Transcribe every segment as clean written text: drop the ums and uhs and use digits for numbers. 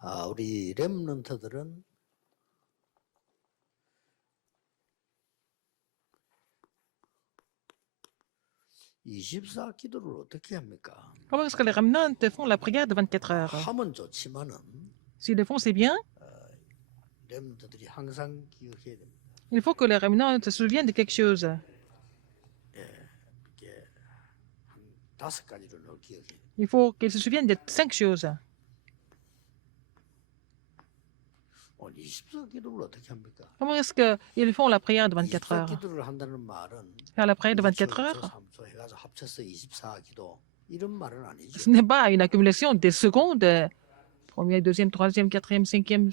우리 렘넌트들은 기도를 어떻게 합니까? Comment est-ce que les remnants font la prière de 24 heures? 하면 좋지만은 S'ils le font, c'est bien. 렘넌트들이 항상 기억해야 됩니다. Il faut que les remnants se souviennent de quelque chose. 이게 한 5가지를 늘 기억해야 됩니다. Il faut qu'ils se souviennent de 5 choses. 기도를 어떻게 합니까? Comment est-ce qu'ils font la prière de 24 heures? 기도를 한다는 말은 Faire la prière de 24 heures, 3초 해가지고 합쳐서 24기도 이런 말은 아니죠. ce n'est pas une accumulation des secondes, première, deuxième, troisième, quatrième, cinquième,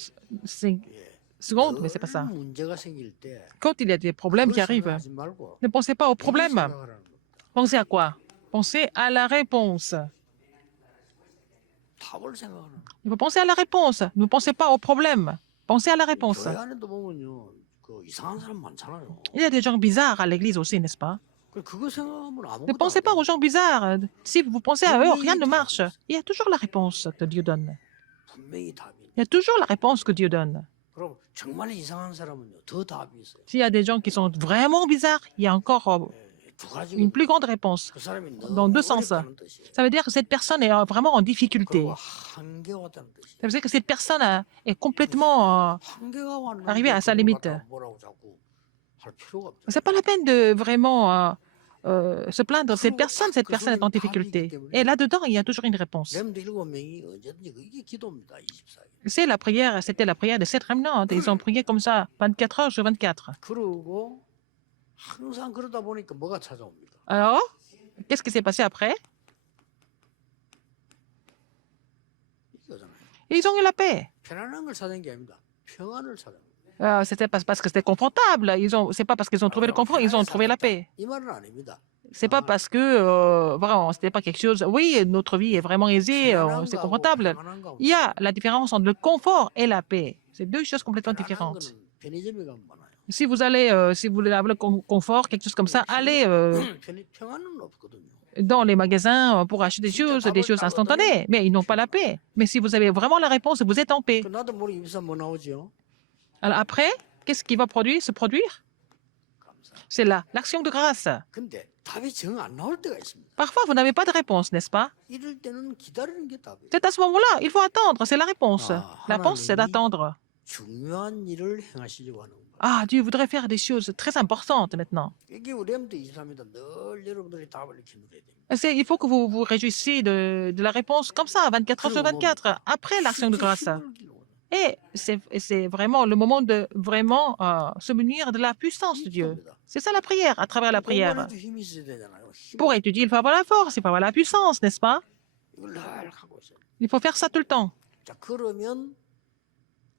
secondes, mais c'est pas ça. 문제가 생길 때 Quand il y a des problèmes qui arrivent, 생각하지 말고 ne pensez pas au problème. 생각하라는 겁니다. Pensez à quoi? Pensez à la réponse. 답을 생각하는 겁니다. Il faut penser à la réponse. Ne pensez pas au problème. Pensez à la réponse. 교회 안에도 보면요, 그 이상한 사람 많잖아요. Il y a des gens bizarres à l'église aussi, n'est-ce pas? 그거 생각하면 Ne 아무것도 pensez 안 pas 돼요. aux gens bizarres. Si vous pensez à eux, rien ne marche. Il y a toujours la réponse que Dieu donne. 분명히 답이. Il y a toujours la réponse que Dieu donne. 그럼 정말 이상한 사람은요, 더 답이 있어요. S'il y a des gens qui sont vraiment bizarres, il y a encore 두 가지. une plus grande réponse. 그 사람이 Dans deux 너무 sens. 어렵다는 뜻이에요. Ça veut dire que cette personne est vraiment en difficulté. 그리고 한계가 왔다는 뜻이에요. Ça veut dire que cette personne est complètement... 한계가 왔는데 arrivé à sa 그걸 limite. 갖다가 뭐라고 자꾸 할 필요가 없죠. C'est pas la peine de vraiment se plaindre de cette personne est en difficulté. Et là-dedans, il y a toujours une réponse. 렘드 7명이 언제든지 이게 기도입니다. 24일. C'est la prière, c'était la prière de 7 remnants. Ils ont prié comme ça 24 heures sur 24. 그러고 항상 그러다 보니까 뭐가 찾아옵니까? Alors, qu'est-ce qui s'est passé après? 이거잖아요. Ils ont eu la paix. 편안한 걸 찾은 게 아닙니다. 평안을 찾은 거예요. C'était pas parce que c'était confortable. C'est pas parce qu'ils ont trouvé le confort, ils ont trouvé la paix. 이 말은 아닙니다. C'est pas parce que vraiment, c'était pas quelque chose. Oui, notre vie est vraiment aisée, c'est confortable. Il y a la différence entre le confort et la paix. C'est deux choses complètement différentes. 거는 편의점에 가면 많아요. Si vous allez, si vous voulez avoir le confort, quelque chose comme ça, allez 평안은 없거든요. dans les magasins pour acheter des choses instantanées. Mais ils n'ont pas la paix. Mais si vous avez vraiment la réponse, vous êtes en paix. 그 나도 모르게 입사 뭐 나오죠? Alors après, qu'est-ce qui va se produire? 감사. C'est là, l'action de grâce. 근데 답이 정 안 나올 때가 있습니다. Parfois, vous n'avez pas de réponse, n'est-ce pas? 이럴 때는 기다리는 게 답이에요. C'est à ce moment-là, il faut attendre, c'est la réponse. La réponse, c'est d'attendre. 중요한 일을 행하시려고 하는 거예요. Ah, Dieu voudrait faire des choses très importantes maintenant. 이게 우리 렘드 23입니다. 늘 여러분들이 답을 이렇게 누려야 됩니다. Il faut que vous vous réjouissiez de la réponse comme ça, 24 heures sur 24, après l'action de grâce. Et c'est vraiment le moment de vraiment se munir de la puissance de Dieu. C'est ça la prière, à travers la prière. 공부해도 힘이 있어야 되잖아요. 힘. Pour étudier, il faut avoir la force, il faut avoir la puissance, n'est-ce pas? 이걸 늘 하고 있어요. Il faut faire ça tout le temps. 자, 그러면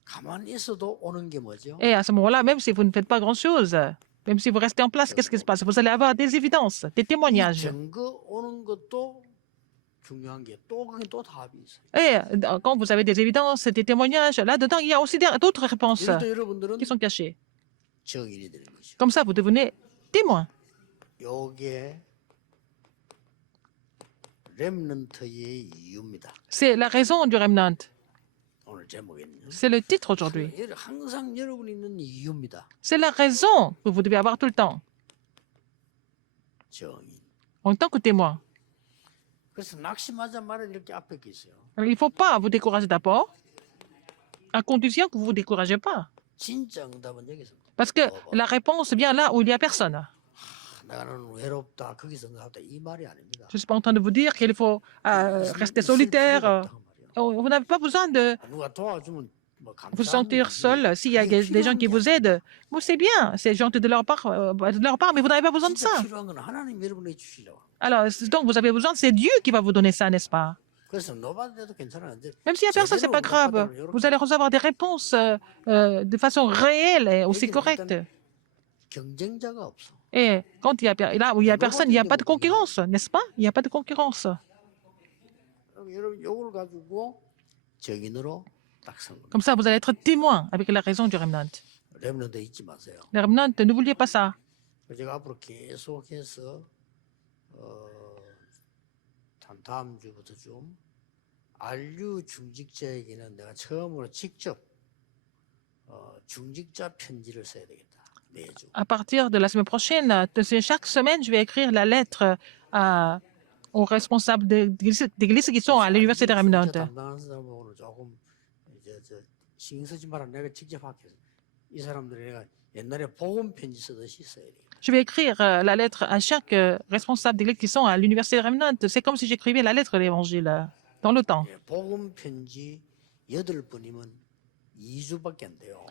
가만히 있어도 오는 게 뭐죠? Et à ce moment-là, même si vous ne faites pas grand-chose, même si vous restez en place, qu'est-ce qui se passe? Vous allez avoir des évidences, des 이 témoignages. 증거 오는 것도 중요한 게 또 그게 또 답이 있어요. Et quand vous avez des évidences, des témoignages, là-dedans, il y a aussi d'autres réponses 이럴 때 여러분들은 qui sont cachées. 증인이 되는 것이죠. Comme ça, vous devenez témoin. 요게 렘넌트의 이유입니다. C'est la raison du remnant. 오늘 제목에는요. C'est le titre aujourd'hui. 항상 여러분이 있는 이유입니다. C'est la raison que vous devez avoir tout le temps, 증인. en tant que témoin. 그래서 낙심하자 말은 이렇게 앞에 게 있어요. Alors, il ne faut pas vous décourager d'abord, à condition que vous ne vous découragez pas. 진짜 응답은 여기서. Parce que la réponse vient là où il n'y a personne. 나는 외롭다. 거기서 응답다. 이 말이 아닙니다. Je ne suis pas en train de vous dire qu'il faut rester solitaire. Vous n'avez pas besoin de 누가 도와주면 뭐 vous sentir 감사합니다. seul s'il y a des gens qui vous aident. Bon, c'est bien, c'est gentil de leur part, mais vous n'avez pas besoin de 진짜 ça. 필요한 건 하나님 여러분에게 주시려고. Alors, donc, vous avez besoin, c'est Dieu qui va vous donner ça, n'est-ce pas? 그래서 노바돼도 괜찮은데 Même s'il n'y a personne, c'est pas grave. Vous allez recevoir des réponses de façon réelle et aussi correcte. 경쟁자가 없어. Et quand il y a, là où il n'y a personne, il n'y a pas de concurrence, n'est-ce pas? Il n'y a pas de concurrence. 그럼 여러분 요걸 가지고 증인으로 딱 선 겁니다. Comme ça, vous allez être témoin avec la raison du remnant. 렘넌트 잊지 마세요. Le remnant, n'oubliez pas ça. 제가 앞으로 계속해서 다음 주부터 좀 안류 중직자에게는 내가 처음으로 직접 중직자 편지를 써야 되겠다. 매주. À partir de la semaine prochaine, chaque semaine, je vais écrire la lettre aux responsables d'église qui sont à l'université 중직자 Remnant. 담당하는 사람하고는 조금 신경 쓰지 마라. 내가 직접 할게. 이 사람들이 내가 옛날에 복음 편지 쓰듯이 써야 돼. Je vais écrire la lettre à chaque responsable d'église qui sont à l'université Remnant. C'est comme si j'écrivais la lettre de l'évangile dans le temps. 예, 복음 편지 8번이면 2주밖에 안 돼요.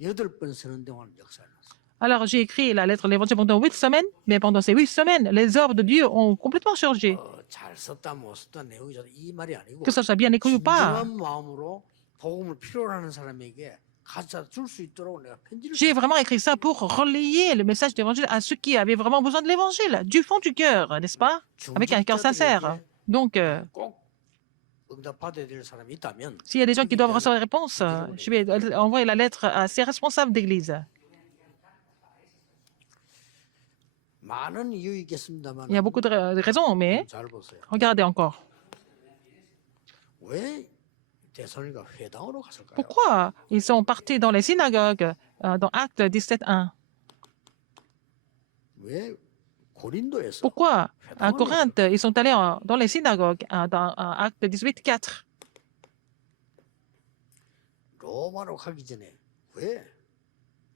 8번 쓰는 동안 역사를 났어요. Alors, j'ai écrit la lettre de l'évangile pendant 8 semaines, mais pendant ces 8 semaines, les œuvres de Dieu ont complètement changé. 잘 썼다 못 썼다 내용이 이 말이 아니고 Que ça soit bien écrit ou pas. 진정한 마음으로 복음을 필요로 하는 사람에게 가져 줄 수 있도록 내가 편지를 J'ai vraiment écrit ça pour relayer le message de l'évangile à ceux qui avaient vraiment besoin de l'évangile, du fond du cœur, n'est-ce pas? Avec un cœur sincère. Donc, 꼭 응답받아야 될 사람이 있다면 s'il y a des gens qui doivent recevoir des réponses, je vais envoyer la lettre à ces responsables d'église. 많은 이유 있겠습니다만 Il y a beaucoup de raisons, mais 잘 보세요. regardez encore. 왜 데살로니가 회당으로 갔을까요? Pourquoi ils sont partis dans les synagogues dans Actes 17.1? 왜 고린도에서 Pourquoi à 회당으로 Corinthe, ils sont allés dans les synagogues dans Actes 18.4? 로마로 가기 전에 왜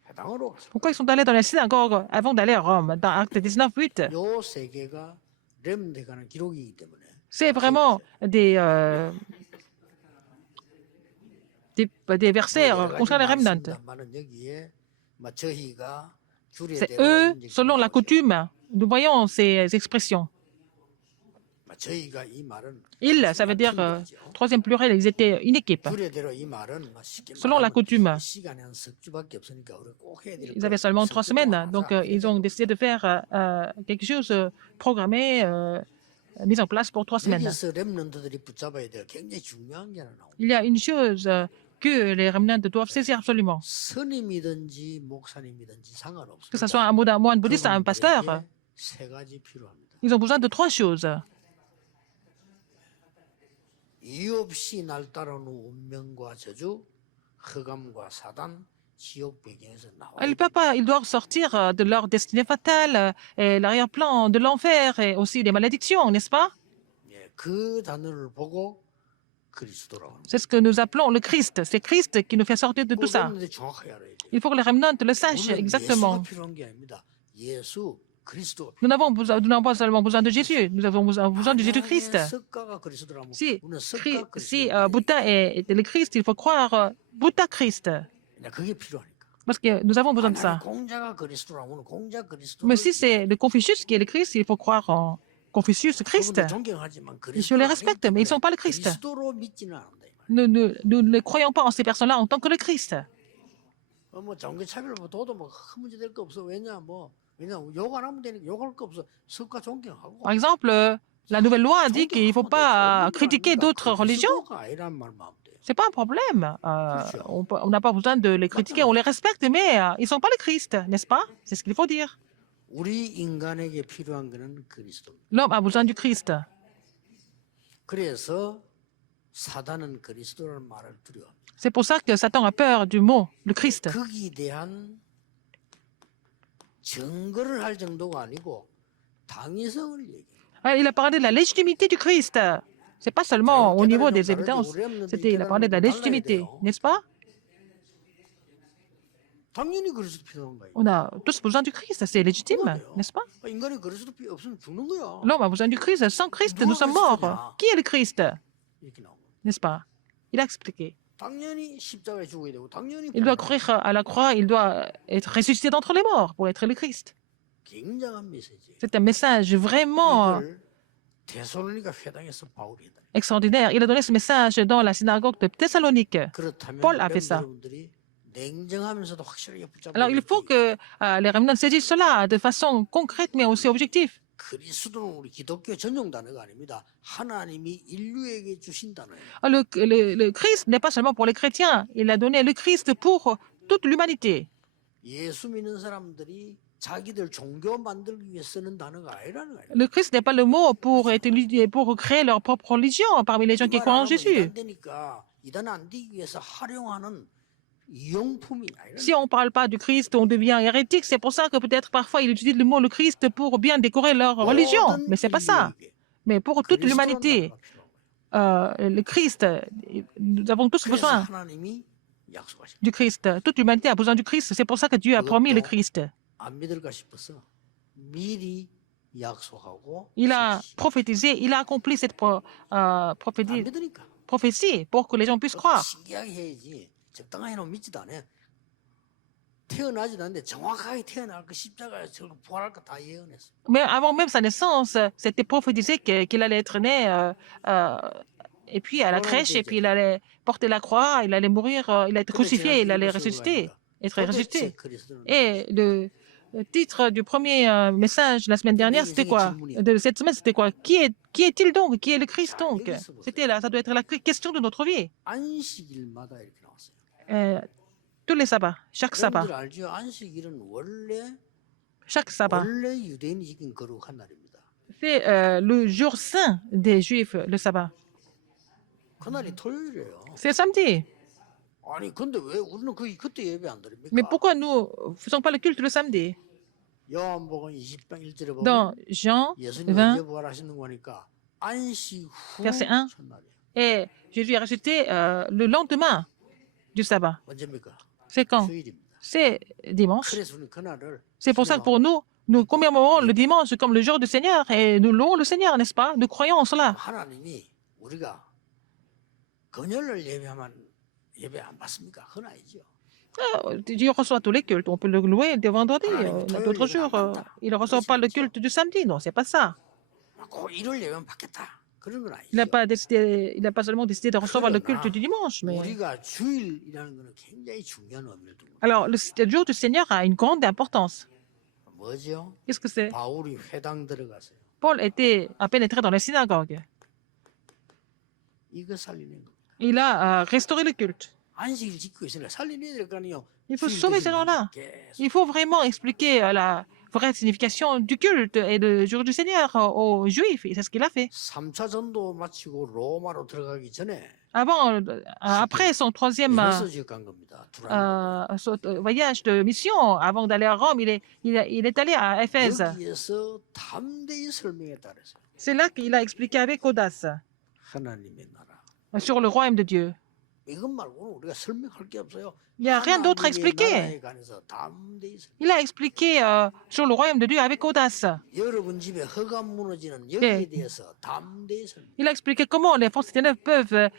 회당으로 갔을까요? Pourquoi ils sont allés dans les synagogues avant d'aller à Rome dans Actes 19.8? 요 세 개가 렘에 관한 기록이기 때문에 C'est vraiment des versets concernant les remnants. 여기에 저희가 C'est eux, selon la coutume. Nous voyons ces expressions. 저희가 이 말은 Ils, ça veut dire, troisième pluriel, ils étaient une équipe. 규례대로 이 말은 쉽게 Selon la 말하면 coutume. 시간이 한 석 주밖에 없으니까 우리 꼭 해야 될 Ils avaient seulement 3 semaines, donc ils ont décidé de faire quelque chose programmé, mis en place pour 3 semaines. 여기서 렘넌트들이 붙잡아야 될 굉장히 중요한 게 하나 나옵니다. Il y a une chose que les remnants doivent saisir absolument. 스님이든지 목사님이든지 상관없습니다. Que ce soit un moine bouddhiste, un pasteur, 그분들에게 세 가지 필요합니다. ils ont besoin de 3 choses. 이유 없이 날 따르는 운명과 저주, 흑암과 사단, 지옥 배경에서 나와야 돼요. Ils doivent sortir de leur destinée fatale et l'arrière-plan de l'enfer et aussi des malédictions, n'est-ce pas? 예, 그 단어를 보고 그리스도라고 합니다. C'est ce que nous appelons le Christ. C'est Christ qui nous fait sortir de tout ça. 렘넌트들이 정확하게 알아야 돼요. Il faut que les remnants le sachent 우리는 exactement. 예수가 필요한 게 아닙니다. 예수, 그리스도. Nous n'avons pas seulement besoin de Jésus, nous avons besoin de Jésus-Christ. 석가가 그리스도라면 Si, 우리는 석가 si 그리스도. Bouddha est le Christ, il faut croire Bouddha Christ. 그게 필요하니까. Parce que nous avons besoin de ça. 공자가 그리스도라면 공자 그리스도. Mais si c'est le Confucius qui est le Christ, il faut croire en Confucius Christ. 존경하지만 Je les respecte, mais ils ne sont pas le Christ. 그리스도로 믿지는 않는다. Nous ne croyons pas en ces personnes-là en tant que le Christ. 뭐 종교 차별을 둬도 뭐 큰 문제 될 거 없어. 왜냐 욕 안 하면 되니까 욕할 거 없어. 석가 존경하고. Par exemple, la nouvelle loi dit qu'il ne faut pas critiquer d'autres religions. 그리스도가 아니란 말만 하면 돼요. C'est pas un problème. On n'a pas besoin de les critiquer, on les respecte, mais ils ne sont pas le Christ, n'est-ce pas? C'est ce qu'il faut dire. 우리 인간에게 필요한 거는 그리스도입니다. L'homme a besoin du Christ. 그래서 사단은 그리스도라는 말을 두려워합니다. C'est pour ça que Satan a peur du mot, le Christ. 거기에 대한 증거를 할 정도가 아니고 당위성을 얘기해요. Il a parlé de la légitimité du Christ. C'est pas seulement au niveau des évidences. Il a parlé de la légitimité, n'est-ce pas? 당연히 그리스도 필요한 거예요. On a tous besoin du Christ, c'est légitime, n'est-ce pas? 인간이 그리스도 없으면 죽는 거야. L'homme a besoin du Christ. Sans Christ, nous sommes morts. Qui est le Christ? 이렇게 나오고. N'est-ce pas? Il a expliqué. 당연히 십자가에 죽어야 되고 당연히 Il doit courir à la croix, il doit être ressuscité d'entre les morts pour être le Christ. 굉장한 메시지. C'est un message vraiment 이걸 데살로니가 회당에서 바울이 했다. extraordinaire. Il a donné ce message dans la synagogue de Thessalonique. 그렇다면 Paul a fait ça. 여러분들이 냉정하면서도 확실하게 붙잡아야 Alors il faut que les remnants saisissent cela de façon concrète mais aussi objective. 그리스도는 우리 기독교 전용 단어가 아닙니다. 하나님이 인류에게 주신 단어예요. Le Christ n'est pas seulement pour les chrétiens. Il a donné le Christ pour toute l'humanité. 예수 믿는 사람들이 자기들 종교 만들기 위해 쓰는 단어가 아니라는 거예요. Le Christ n'est pas le mot pour créer leur propre religion parmi les gens 이 qui 말 croient 안 en 하면 Jésus. 이단 되니까 이단 안 되기 위해서 활용하는 이용품이 아니라. Si on ne parle pas du Christ, on devient hérétique. C'est pour ça que peut-être parfois ils utilisent le mot le Christ pour bien décorer leur religion. Mais c'est pas ça. Mais pour toute l'humanité, le Christ, nous avons tous 그래서 besoin 하나님이 약속하신. du Christ. Toute l'humanité a besoin du Christ. C'est pour ça que Dieu a promis le Christ. 안 믿을까 싶어서 미리 약속하고. Il a prophétisé, il a accompli cette 안 믿으니까. prophétie pour que les gens puissent croire. 신기하게 해야지. 적당하게 놓으면 믿지도 않아요. 태어나지도 않는데 정확하게 태어날 거 십자가에 저거 부활할 거 다 예언했어. Mais avant même sa naissance, c'était prophétisé qu'il allait être né et puis à la crèche, et puis il allait porter la croix, il allait mourir, il allait être crucifié, il allait ressusciter, être ressuscité. Et le titre du premier message la semaine dernière, c'était quoi? De cette semaine, c'était quoi? Qui est-il donc? Qui est le Christ donc? C'était là, ça doit être la question de notre vie. 안식일마다 이렇게 나왔어요. Tous les sabbats, chaque sabbat, 여러분들 알죠? 안식일은 chaque sabbat. 원래 유대인이 지킨 거룩한 날입니다. C'est le jour saint des Juifs, le sabbat. 그날이 토요일이에요. C'est samedi. 아니 근데 왜 우리는 그때 예배 안 드립니까? Mais pourquoi nous ne faisons pas le culte le samedi? 요한복음 20장 1절에 Dans 보면 Jean 예수님 20, 언제 부활하시는 거니까 안식 후 verset 1. 첫날이에요. et Jésus est ressuscité le lendemain du sabbat. 언제입니까? C'est quand? 주일입니다. C'est dimanche. 그래서 우리는 그날을 C'est pour ça que pour nous, nous commémorons le dimanche comme le jour du Seigneur et nous louons le Seigneur, n'est-ce pas? Nous croyons en cela. 하나님이 우리가 금요일을 예배하면 예배 안 받습니까? 그건 아니죠. Dieu reçoit tous les cultes. On peut le louer le vendredi. D'autres jours, il ne reçoit pas le culte du samedi. Non, c'est pas ça. 그 일요일 예배만 받겠다. 그런 건 Il n'a 아니죠. pas décidé, il n'a pas seulement décidé de recevoir le culte du dimanche, mais 우리가 주일이라는 거는 굉장히 중요한 의미를 두고 alors le jour du Seigneur a une grande importance. 뭐죠? Qu'est-ce que c'est? 바울이 회당 들어가서요. Paul a pénétré dans les synagogues. 이거 살리는 거. Il a restauré le culte. 안식일 지키고 있으니까 살리는 될 거 아니에요. Il faut 주일 sauver ces 되시면 gens-là. 계속. Il faut vraiment expliquer la vraie signification du culte et du jour du Seigneur aux Juifs. Et c'est ce qu'il a fait. 3차 전도 마치고 로마로 들어가기 전에 Après son troisième 에베소 지역 간 겁니다. 두란. voyage de mission, avant d'aller à Rome, il est allé à Éphèse. 여기에서 담대히 설명했다 그랬어요. C'est là qu'il a expliqué avec audace 하나님의 나라. sur le royaume de Dieu. 이것 말고는 우리가 설명할 게 없어요. Il n'y a rien d'autre à 하나님의 expliquer. 나라에 관해서 담대히 Il a expliqué sur le royaume de Dieu avec audace. 여러분 집에 허감 무너지는 여기에 대해서 담대히 설명. Il a expliqué comment les forces ténèbres peuvent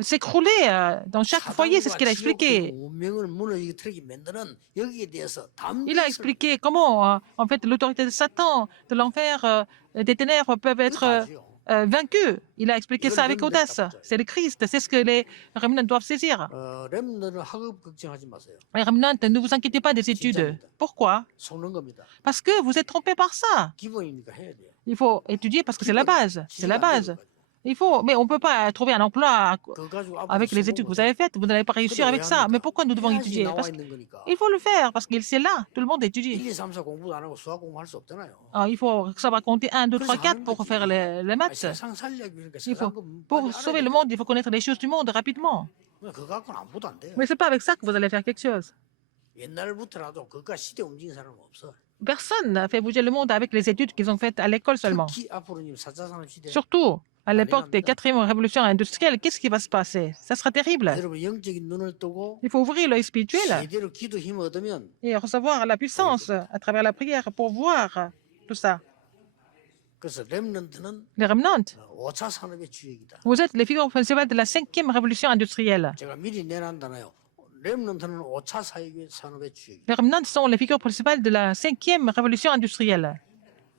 s'écrouler dans chaque foyer. C'est ce qu'il a expliqué. 운명을 무너지게 틀게 만드는 여기에 대해서 Il a 담대히 expliqué comment, en fait, l'autorité de Satan, de l'enfer, des ténèbres peuvent être vaincus. Il a expliqué ça avec audace. C'est le Christ. C'est ce que les remnants doivent saisir. 렘너는 학업 걱정하지 마세요. Les remnants, ne vous inquiétez pas des études. Pourquoi? 속는 겁니다. Parce que vous êtes trompés par ça. 기본이니까 해야 돼요. Il faut étudier parce que c'est la base. C'est la base. Mais on ne peut pas trouver un emploi 그거 가지고 앞으로 avec les études que vous avez faites. Vous n'allez pas réussir avec ça. Mais pourquoi nous devons étudier? 나와 Parce 있는 거니까. qu'il faut le faire, parce que c'est là. Tout le monde 1, étudie. 2, 3, 4 공부도 안 하고 수학 공부할 수 없잖아요. Il faut savoir compter 1, 2, 3, 4 pour faire les 아니, maths. 세상 살려고 그러니까 Il faut, 세상 거 pour 빨리 sauver 알아야 le 돼요. monde, il faut connaître les choses du monde rapidement. 그거 갖고는 아무것도 안 돼요. Mais c'est pas avec ça que vous allez faire quelque chose. 옛날부터라도 그가 시대 움직인 사람은 없어. Personne n'a fait bouger le monde avec les études qu'ils ont faites à l'école seulement. 특히 앞으로는 4차 산업 시대. Surtout à l'époque des 4e révolutions industrielles, qu'est-ce qui va se passer? Ça sera terrible. 여러분 영적인 눈을 뜨고 Il faut 오uvrir l'œil spirituel 제대로 기도 힘을 얻으면 et recevoir la puissance à travers la prière pour voir tout ça. 그래서 렘넌트는 Les remnants, 5차 산업의 주역이다. vous êtes les figures principales de la 5e révolution industrielle. 제가 미리 내놨잖아요. 렘넌트는 5차 산업의 주역이다. Les remnants sont les figures principales de la 5e révolution industrielle.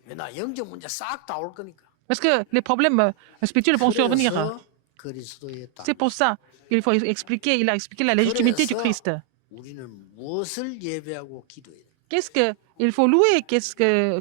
왜냐 영적 문제 싹 다 올 거니까. Parce que les problèmes spirituels vont survenir. 그래서 그리스도의 땅. C'est pour ça qu'il faut expliquer, il a expliqué la légitimité du Christ. 우리는 무엇을 예배하고 기도해야 돼? Qu'est-ce qu'il faut louer?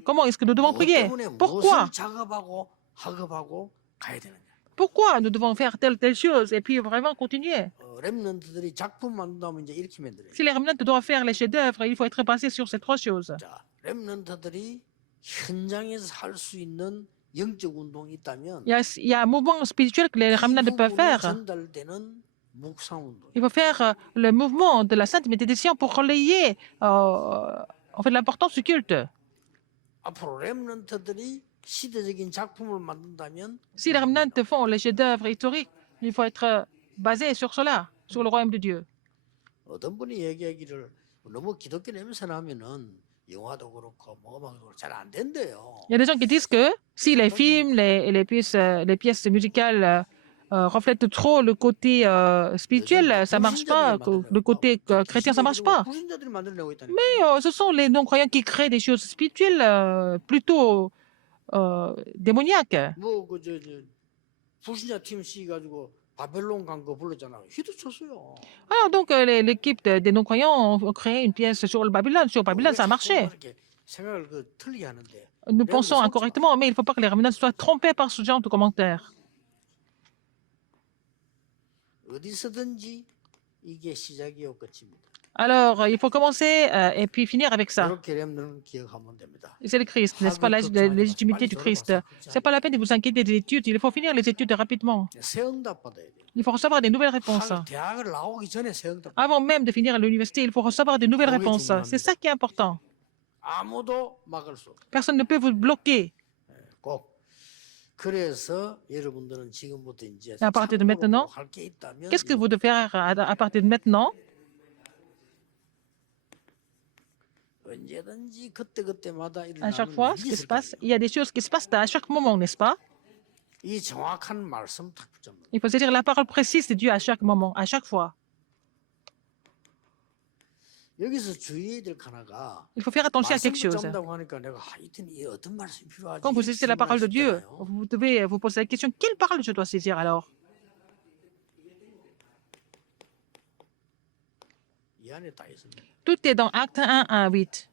Comment est-ce que nous devons prier? Pourquoi? 무엇을 작업하고 학업하고 가야 되느냐? Pourquoi nous devons faire telle chose et puis vraiment continuer? 렘넌트들이 작품 만든다면 이제 이렇게 만들어요. Si les remnants doivent faire les chefs-d'œuvre, il faut être basé sur ces trois choses. 자, 렘넌트들이 현장에서 할 수 있는 영적 운동이 있다면 Il y a un mouvement spirituel que les 이 remnants peuvent 부분이 faire. 전달되는 묵상 운동. Il faut faire le mouvement de la sainte méditation pour relayer en fait, l'importance du culte. 앞으로 렘넌트들이 시대적인 작품을 만든다면 Si les remnants font les chefs-d'œuvre historiques, il faut être basé sur cela, sur le royaume de Dieu. 어떤 분이 얘기하기를 너무 기독교 냄새 나면은 영화도 그렇고 뭐가 잘 안 된대요. Il y a des gens qui disent que si les films, les pièces musicales reflètent trop le côté spirituel, ça marche pas. Le côté chrétien, ça marche pas. 불신자들이 만들어내고 있다니까. Mais ce sont les non-croyants qui créent des choses spirituelles plutôt démoniaques. 뭐그저 불신자 팀 C 가지고 바벨론 간 거 불렀잖아요. 히트 쳤어요. Alors donc l'équipe des non-croyants ont créé une pièce sur le Babylone. Sur Babylone, ça a marché. 이렇게 생각을 틀리게 하는데 Nous pensons incorrectement, mais il ne faut pas que les remnants soient trompés par ce genre de commentaires. 어디서든지 이게 시작이요 끝입니다. Alors, il faut commencer et puis finir avec ça. 이렇게 렘넌트는 기억하면 됩니다. C'est le Christ, n'est-ce pas, la légitimité du Christ. Ce n'est pas la peine de vous inquiéter des études, il faut finir les études rapidement. 새 응답 받아야 돼요. Il faut recevoir des nouvelles réponses. 대학을 나오기 전에 새 응답. Avant même de finir à l'université, il faut recevoir des nouvelles réponses. C'est ça qui est important. 아무도 막을 수 없어요. Personne ne peut vous bloquer. 꼭. 그래서 여러분들은 지금부터 이제 À partir de maintenant, 할게 있다면 qu'est-ce que vous devez faire à partir de maintenant? 언제든지 그때그때마다 À chaque 일어나는 fois, ce 일이 qui se 있을 passe, 거예요. il y a des choses qui se passent à chaque moment, n'est-ce pas? 이 정확한 말씀 딱 붙잡는 거예요. Il faut saisir la parole précise de Dieu à chaque moment, à chaque fois. 여기서 주의해야 될 하나가 Il faut faire attention à 말씀 quelque chose. 붙잡는다고 하니까 내가 하여튼 이 어떤 말씀이 필요하지? Quand vous saisissez la parole de Dieu, 싶잖아요. vous devez vous poser la question, quelle parole je dois saisir alors? 이 안에 다 있습니다. Tout est dans Acte 1, 1, 8.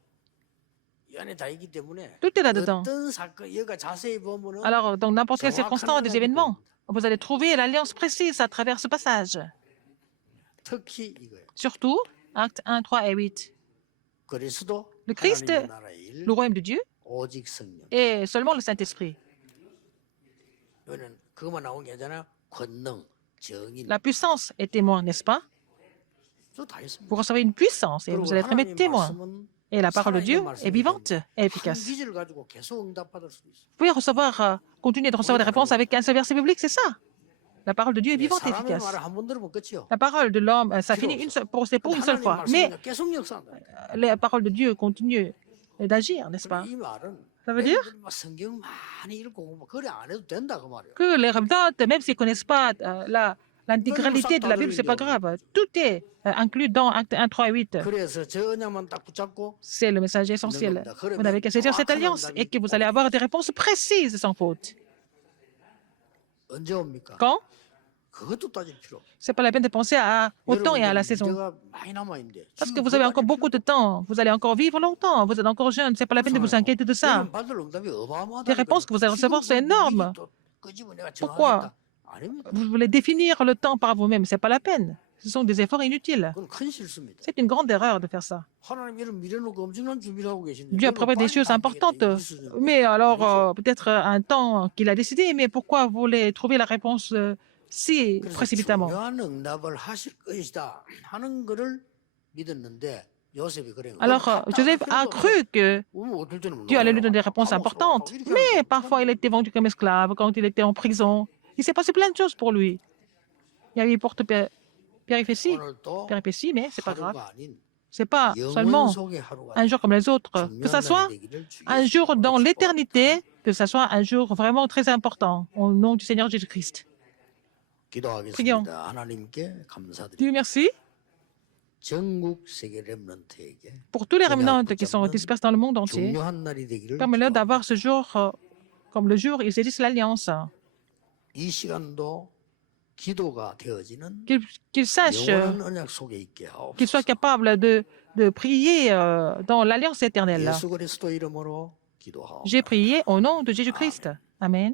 이 안에 다 있기 때문에 Tout est là-dedans. 어떤 사건 여기가 자세히 보면은 Alors, dans n'importe quelle circonstance des événements, vous allez trouver l'alliance précise à travers ce passage. 특히 이거예요. Surtout, Actes 1, 3 et 8. 그리스도 Le Christ, 하나님의 나라의 일, le royaume de Dieu, 오직 성령. et seulement le Saint-Esprit. 이거는 그것만 나온 게 아니잖아요. 권능, 정인. La puissance est témoin, n'est-ce pas? 저다 있습니다. Vous recevez une puissance et vous allez être mes témoins. Et la parole de Dieu est vivante et efficace. 한 기제를 가지고 계속 응답받을 수도 있어요. Vous pouvez recevoir, continuer de recevoir des réponses avec un seul verset biblique, c'est ça. La parole de Dieu est vivante et 사람의 efficace. 말을 한 번 들으면 끝이요. La parole de l'homme, ça finit c'est pour une seule fois. Mais 계속 역사한다. la parole de Dieu continue d'agir, n'est-ce pas? 이 말은 Ça veut dire 막 성경 많이 읽고 뭐 그래 안 해도 된다 그 말이에요. que les remnants, même s'ils ne connaissent pas l'intégralité de la Bible, c'est pas grave. Tout est inclus dans Actes 1, 3 et 8. 그래서 저 언약만 딱 붙잡고 C'est le message essentiel. Vous n'avez qu'à saisir cette alliance et que vous allez avoir des réponses précises sans faute. 언제 옵니까? Quand? 그것도 따질 필요 없어요. C'est pas la peine de penser au temps et à la saison. 문제가 많이 남아 있는데. Parce que vous avez encore beaucoup de temps. Vous allez encore vivre longtemps. Vous êtes encore jeune. C'est pas la peine de vous inquiéter de ça. 받을 응답이 어마어마하다. Les réponses que vous allez recevoir sont énormes. Pourquoi? 아닙니다. Vous voulez définir le temps par vous-même. C'est pas la peine. Ce sont des efforts inutiles. 그건 큰 실수입니다. C'est une grande erreur de faire ça. 하나님 이런 미래놓고 엄청난 준비를 하고 계신데. Dieu a préparé des choses importantes. Mais alors, peut-être un temps qu'il a décidé. Mais pourquoi vous voulez trouver la réponse si précipitamment? 중요한 응답을 하실 것이다 하는 거를 믿었는데 요셉이 그래요. Alors, Joseph a cru que Dieu allait lui donner des réponses importantes. Mais parfois, il était vendu comme esclave quand il était en prison. Il s'est passé plein de choses pour lui. Il y a eu porte péripéties, mais c'est pas grave. C'est pas seulement un jour comme les autres. Que ce soit un jour dans l'éternité, que ce soit un jour vraiment très important. Au nom du Seigneur Jésus-Christ. Prions. Dieu merci pour tous les remnants qui sont dispersés dans le monde entier. Permets-leur d'avoir ce jour comme le jour où ils saisissent l'alliance. Qu'ils sachent, qu'ils soient capables de prier dans l'alliance éternelle. J'ai prié au nom de Jésus-Christ. Amen.